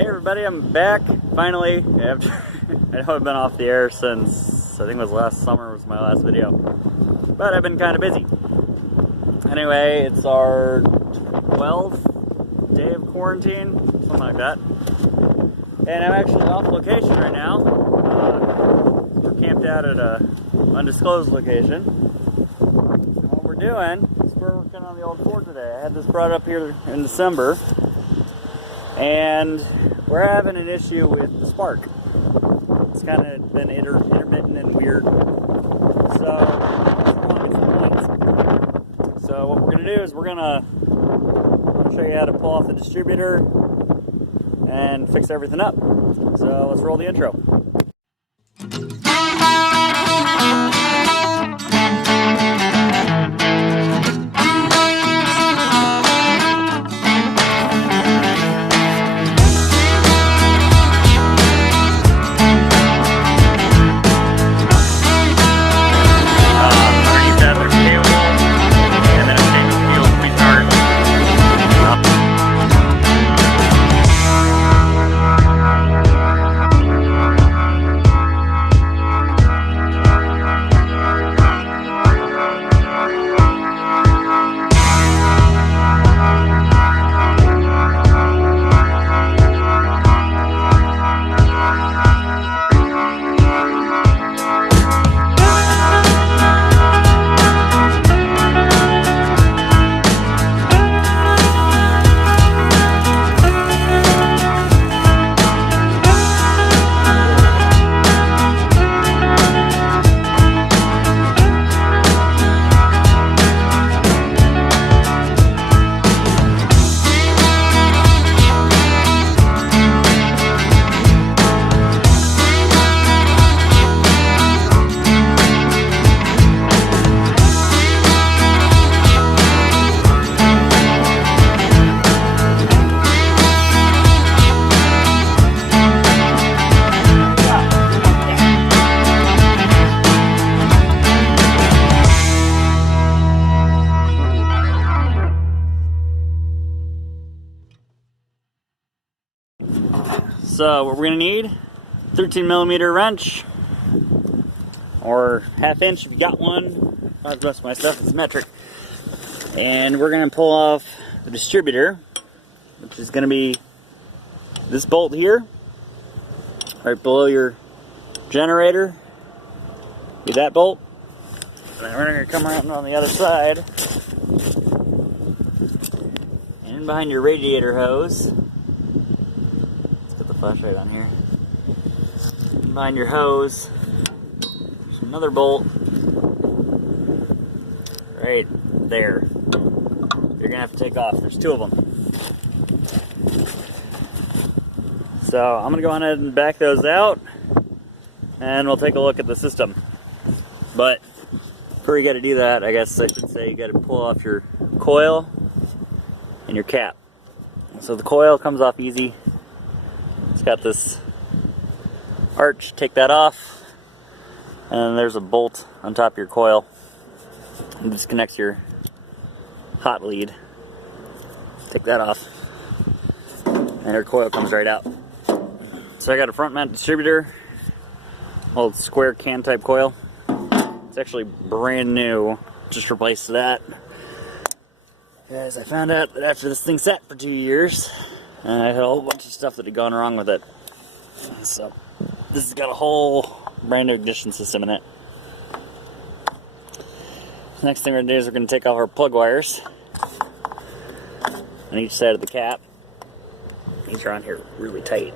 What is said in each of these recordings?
Hey everybody, I'm back finally. After I know I've been off the air since I think it was last summer was my last video, but I've been kind of busy. Anyway, it's our 12th day of quarantine, something like that, and I'm actually off location right now. We're camped out at a undisclosed location. And what we're doing is we're working on the old Ford today. I had this brought up here in December, and we're having an issue with the spark. It's kind of been intermittent and weird. So what we're going to do is I'm going to show you how to pull off the distributor and fix everything up. So let's roll the intro. So what we're going to need, 13mm wrench, or 1/2 inch if you got one. The rest of my stuff is metric. And we're going to pull off the distributor, which is going to be this bolt here, right below your generator. Be that bolt. And then we're going to come around on the other side, and in behind your radiator hose. Flashlight on here. Behind your hose, there's another bolt right there. You're gonna have to take off. There's 2 of them. So I'm gonna go ahead and back those out, and we'll take a look at the system. But before you got to do that, I guess I should say you got to pull off your coil and your cap. So the coil comes off easy. It's got this arch, take that off, and there's a bolt on top of your coil. It disconnects your hot lead. Take that off, and your coil comes right out. So I got a front mount distributor, old square can type coil. It's actually brand new, just replaced that. Because I found out that after this thing sat for 2 years, and I had a whole bunch of stuff that had gone wrong with it. So this has got a whole brand new ignition system in it. Next thing we're going to do is we're going to take off our plug wires on each side of the cap. These are on here really tight.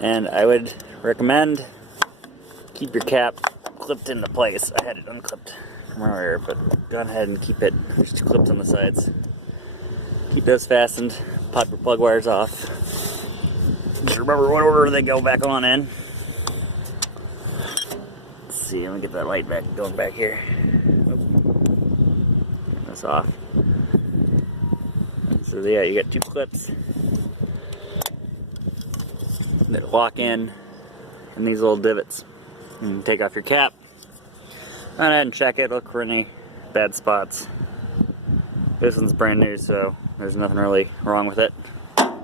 And I would recommend keep your cap clipped into place. I had it unclipped from earlier, but go ahead and keep it. There's 2 clips on the sides. Keep those fastened, pop your plug wires off. Just remember what order they go back on in. Let's see, let me get that light back going back here. Turn this off. So yeah, you got 2 clips that lock in these little divots. And take off your cap. Go ahead and check it, look for any bad spots. This one's brand new, so there's nothing really wrong with it. We're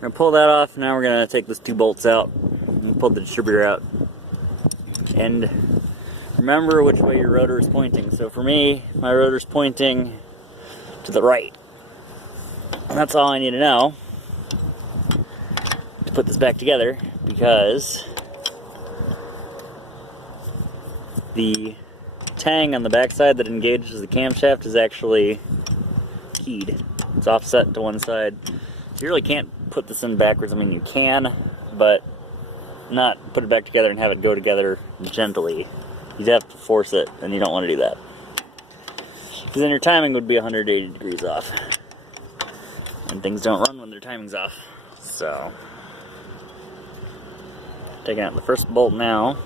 gonna pull that off. Now we're gonna take those 2 bolts out and pull the distributor out. And remember which way your rotor is pointing. So for me, my rotor's pointing to the right. And that's all I need to know to put this back together, because the tang on the backside that engages the camshaft is actually keyed. It's offset to one side. So you really can't put this in backwards. I mean, you can, but not put it back together and have it go together gently. You'd have to force it, and you don't want to do that, because then your timing would be 180 degrees off, and things don't run when their timing's off. So, taking out the first bolt now.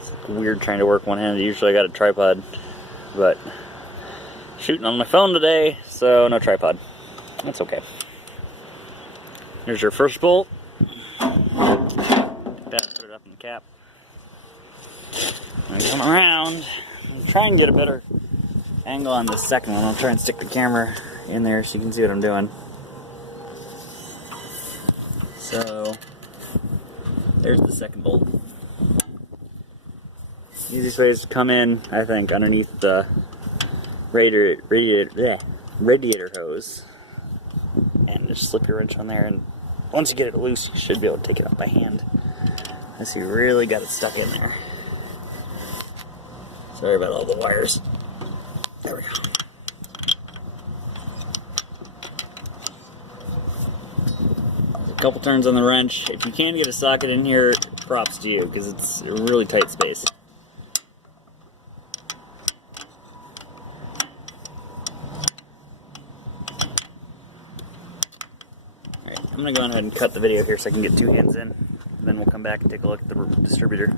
It's weird trying to work one-handed. Usually I got a tripod, but shooting on my phone today, so no tripod. That's okay. Here's your first bolt. Take that, put it up in the cap. I'm gonna come around and try and get a better angle on this second one. I'll try and stick the camera in there so you can see what I'm doing. So, there's the second bolt. The easiest way is to come in, I think, underneath the radiator hose and just slip your wrench on there, and once you get it loose, you should be able to take it out by hand, unless you really got it stuck in there. Sorry about all the wires. There we go. A couple turns on the wrench. If you can get a socket in here, props to you, because it's a really tight space. Alright, I'm going to go ahead and cut the video here so I can get 2 hands in, and then we'll come back and take a look at the distributor.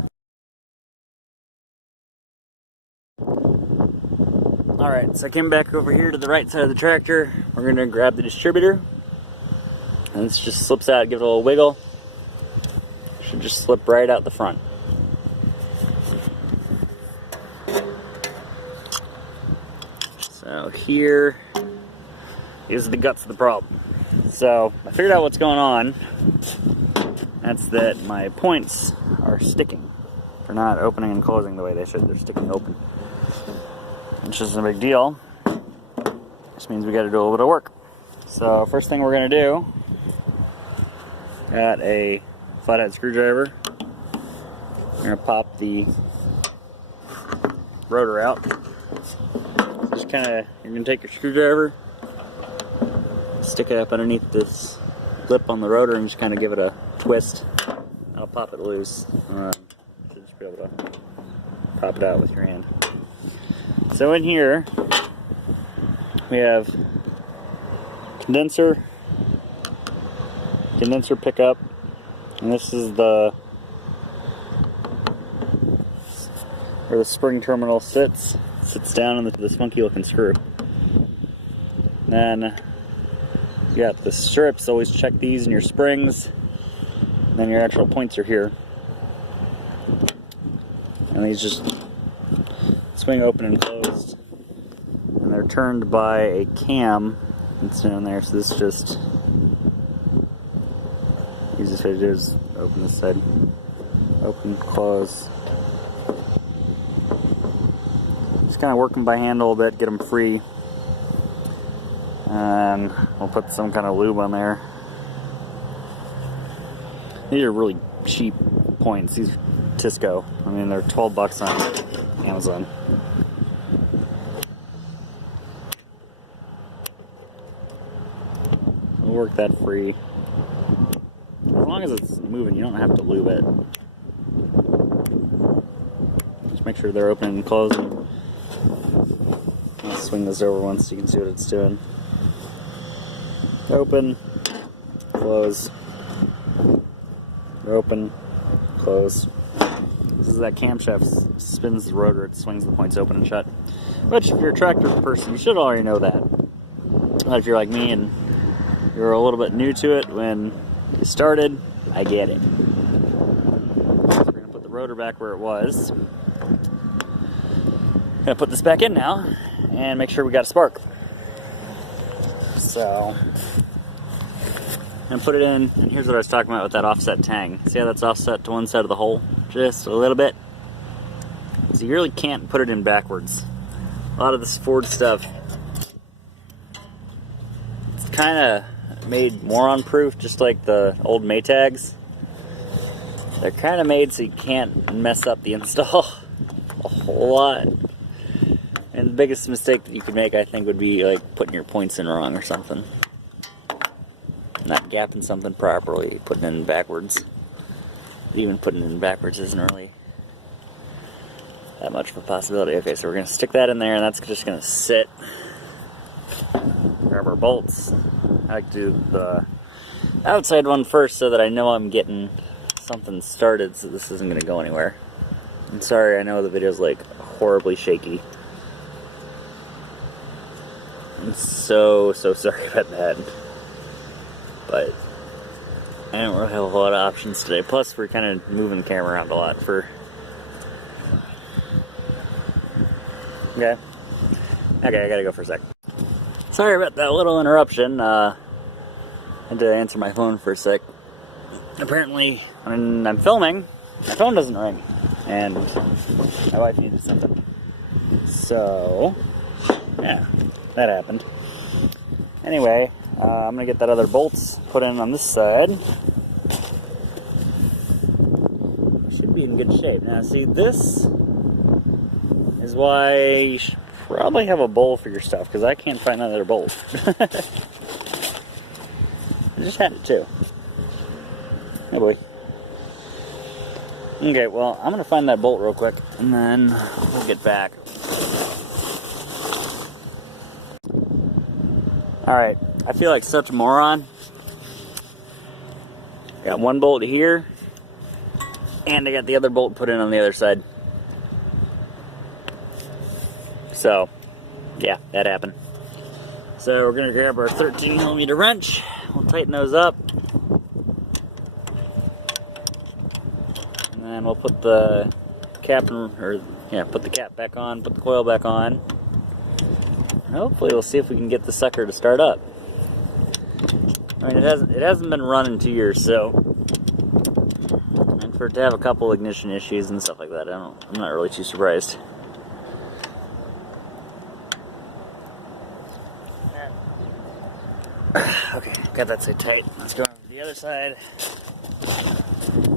Alright, so I came back over here to the right side of the tractor. We're going to grab the distributor, and this just slips out, gives it a little wiggle. Should just slip right out the front. So here is the guts of the problem. So I figured out what's going on. That's that my points are sticking. They're not opening and closing the way they should. They're sticking open, which isn't a big deal. This means we got to do a little bit of work. So first thing we're going to do, got a flathead screwdriver. We're going to pop the rotor out. Just kind of, you're going to take your screwdriver, stick it up underneath this lip on the rotor, and just kind of give it a twist. That'll pop it loose. You should just be able to pop it out with your hand. So in here, we have condenser pickup, and this is where the spring terminal sits down in this funky looking screw. Then you got the strips. Always check these in your springs. And then your actual points are here, and these just swing open and closed, and they're turned by a cam that's down there. So this just, easiest way to do is open this side, open, close. Just kind of working by hand a little bit, get them free, and we'll put some kind of lube on there. These are really cheap points. These are Tisco. I mean, they're 12 bucks on Amazon. We'll work that free. As long as it's moving, you don't have to lube it. Just make sure they're opening and closing. I'll swing this over once so you can see what it's doing. Open, close. Open, close. This is that camshaft spins the rotor, it swings the points open and shut. Which, if you're a tractor person, you should already know that. But if you're like me and you're a little bit new to it when you started, I get it. So we're going to put the rotor back where it was. Going to put this back in now and make sure we got a spark. So, and put it in, and here's what I was talking about with that offset tang. See how that's offset to one side of the hole? Just a little bit. So you really can't put it in backwards. A lot of this Ford stuff, it's kind of made moron-proof, just like the old Maytags. They're kind of made so you can't mess up the install a whole lot. And the biggest mistake that you could make, I think, would be like putting your points in wrong or something. Not gapping something properly, putting it in backwards. Even putting it in backwards isn't really that much of a possibility. Okay, so we're going to stick that in there, and that's just going to sit. Grab our bolts. I like to do the outside one first so that I know I'm getting something started, so this isn't going to go anywhere. I'm sorry, I know the video's like horribly shaky. I'm so sorry about that. But I don't really have a lot of options today. Plus, we're kind of moving the camera around a lot for... Okay, I gotta go for a sec. Sorry about that little interruption. I had to answer my phone for a sec. Apparently, when I'm filming, my phone doesn't ring. And my wife needed something. So, yeah, that happened. Anyway, I'm gonna get that other bolts put in on this side. Should be in good shape. Now, see, this is why you should probably have a bowl for your stuff, because I can't find another bolt. I just had it too. Oh boy. Okay, well, I'm gonna find that bolt real quick, and then we'll get back. Alright, I feel like such a moron. Got one bolt here, and I got the other bolt put in on the other side. So, yeah, that happened. So we're going to grab our 13mm wrench. We'll tighten those up. And then we'll put the cap, put the cap back on, put the coil back on. And hopefully we'll see if we can get the sucker to start up. I mean, it hasn't been running 2 years, so... And for it to have a couple ignition issues and stuff like that, I'm not really too surprised. Okay, got that so tight. Let's go over to the other side.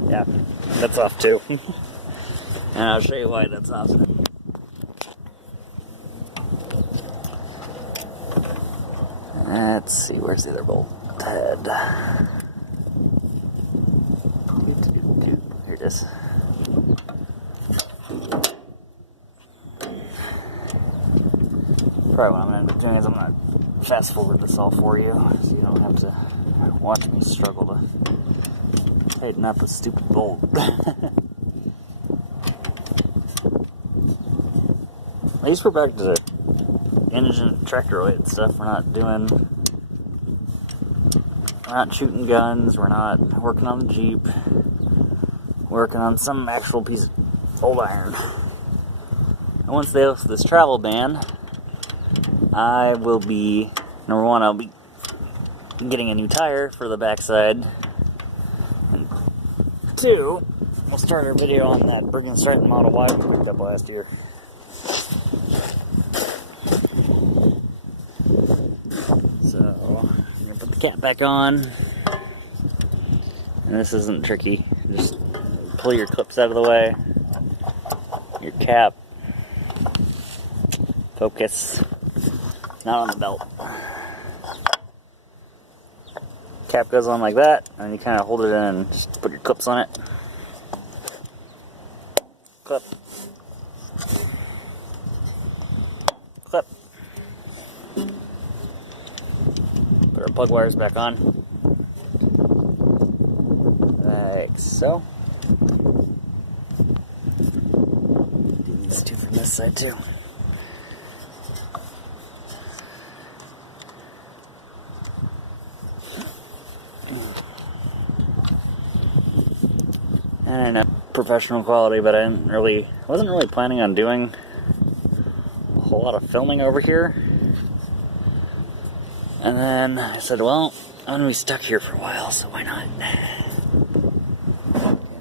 Yeah, that's off too. And I'll show you why that's off. Let's see, where's the other bolt head? Here it is. Probably what I'm going to end up doing is I'm going to fast forward this all for you, so you don't have to watch me struggle to tighten up a stupid bolt. At least we're back to engine tractor related stuff. We're not shooting guns, we're not working on the Jeep, we're working on some actual piece of old iron. And once they lift this travel ban, I will be, number one, I'll be getting a new tire for the backside, and two, we'll start our video on that Bergen Stratton Model Y we picked up last year. So, I'm going to put the cap back on, and this isn't tricky, just pull your clips out of the way, your cap, focus. Not on the belt. Cap goes on like that, and you kind of hold it in and just put your clips on it. Clip. Clip. Put our plug wires back on. Like so. Do these two from this side too. And I know professional quality, but I wasn't really planning on doing a whole lot of filming over here. And then I said, well, I'm going to be stuck here for a while, so why not?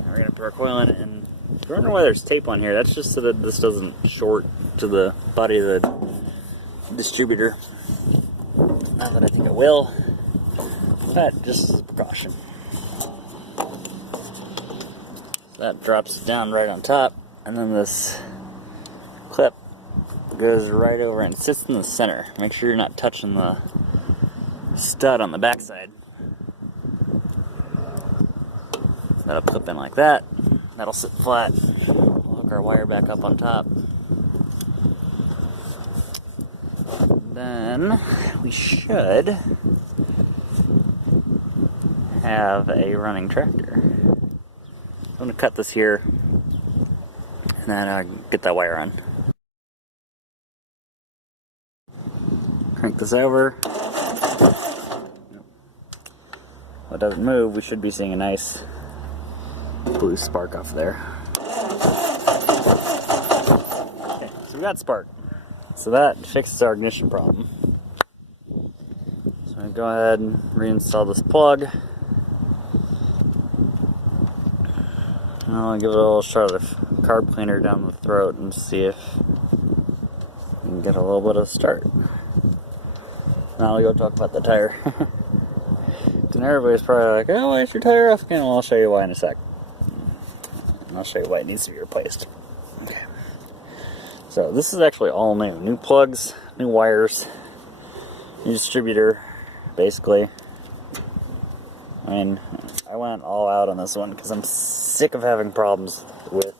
We're going to put our coil in, and I don't know why there's tape on here. That's just so that this doesn't short to the body of the distributor. Not that I think it will, but just as a precaution. So that drops down right on top, and then this clip goes right over and sits in the center. Make sure you're not touching the stud on the backside. That'll clip in like that. That'll sit flat. We'll hook our wire back up on top. Then we should have a running tractor. I'm going to cut this here and then get that wire on. Crank this over. If it doesn't move, we should be seeing a nice blue spark off there. Okay, so we got spark. So that fixes our ignition problem. So I'm going to go ahead and reinstall this plug. And I'll give it a little shot of carb cleaner down the throat and see if we can get a little bit of a start. Now I'll go talk about the tire. And everybody's probably like, oh, why is your tire off again? Well, I'll show you why in a sec. And I'll show you why it needs to be replaced. Okay. So this is actually all new. New plugs, new wires, new distributor, basically. I mean, I went all out on this one because I'm sick of having problems with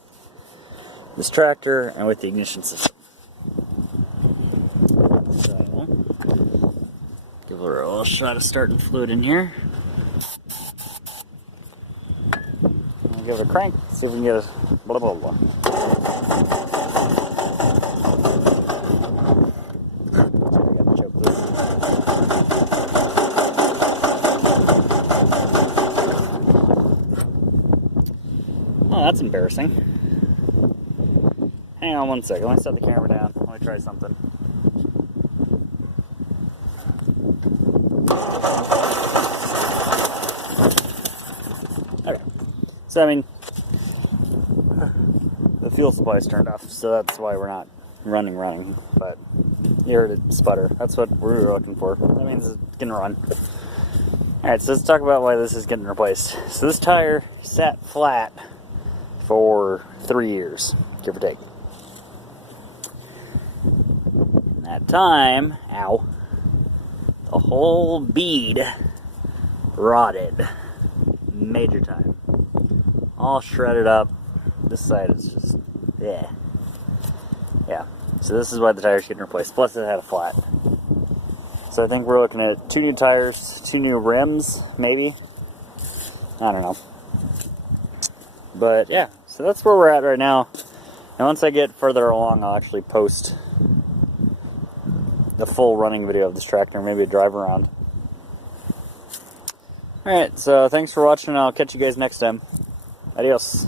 this tractor and with the ignition system. So, give her a little shot of starting fluid in here. I'll give it a crank, see if we can get a blah blah blah. Oh, that's embarrassing. Hang on one second. Let me set the camera down. Let me try something. Okay. So, I mean, the fuel supply is turned off, so that's why we're not running. But you heard it sputter. That's what we were looking for. That means it's going to run. Alright, so let's talk about why this is getting replaced. So this tire sat flat for 3 years, give or take. That time, ow, the whole bead rotted. Major time. All shredded up. This side is just, yeah. So this is why the tire's getting replaced. Plus it had a flat. So I think we're looking at 2 new tires, 2 new rims, maybe. I don't know. But yeah, so that's where we're at right now. And once I get further along, I'll actually post the full running video of this tractor, maybe a drive around. Alright, so thanks for watching, and I'll catch you guys next time. Adios.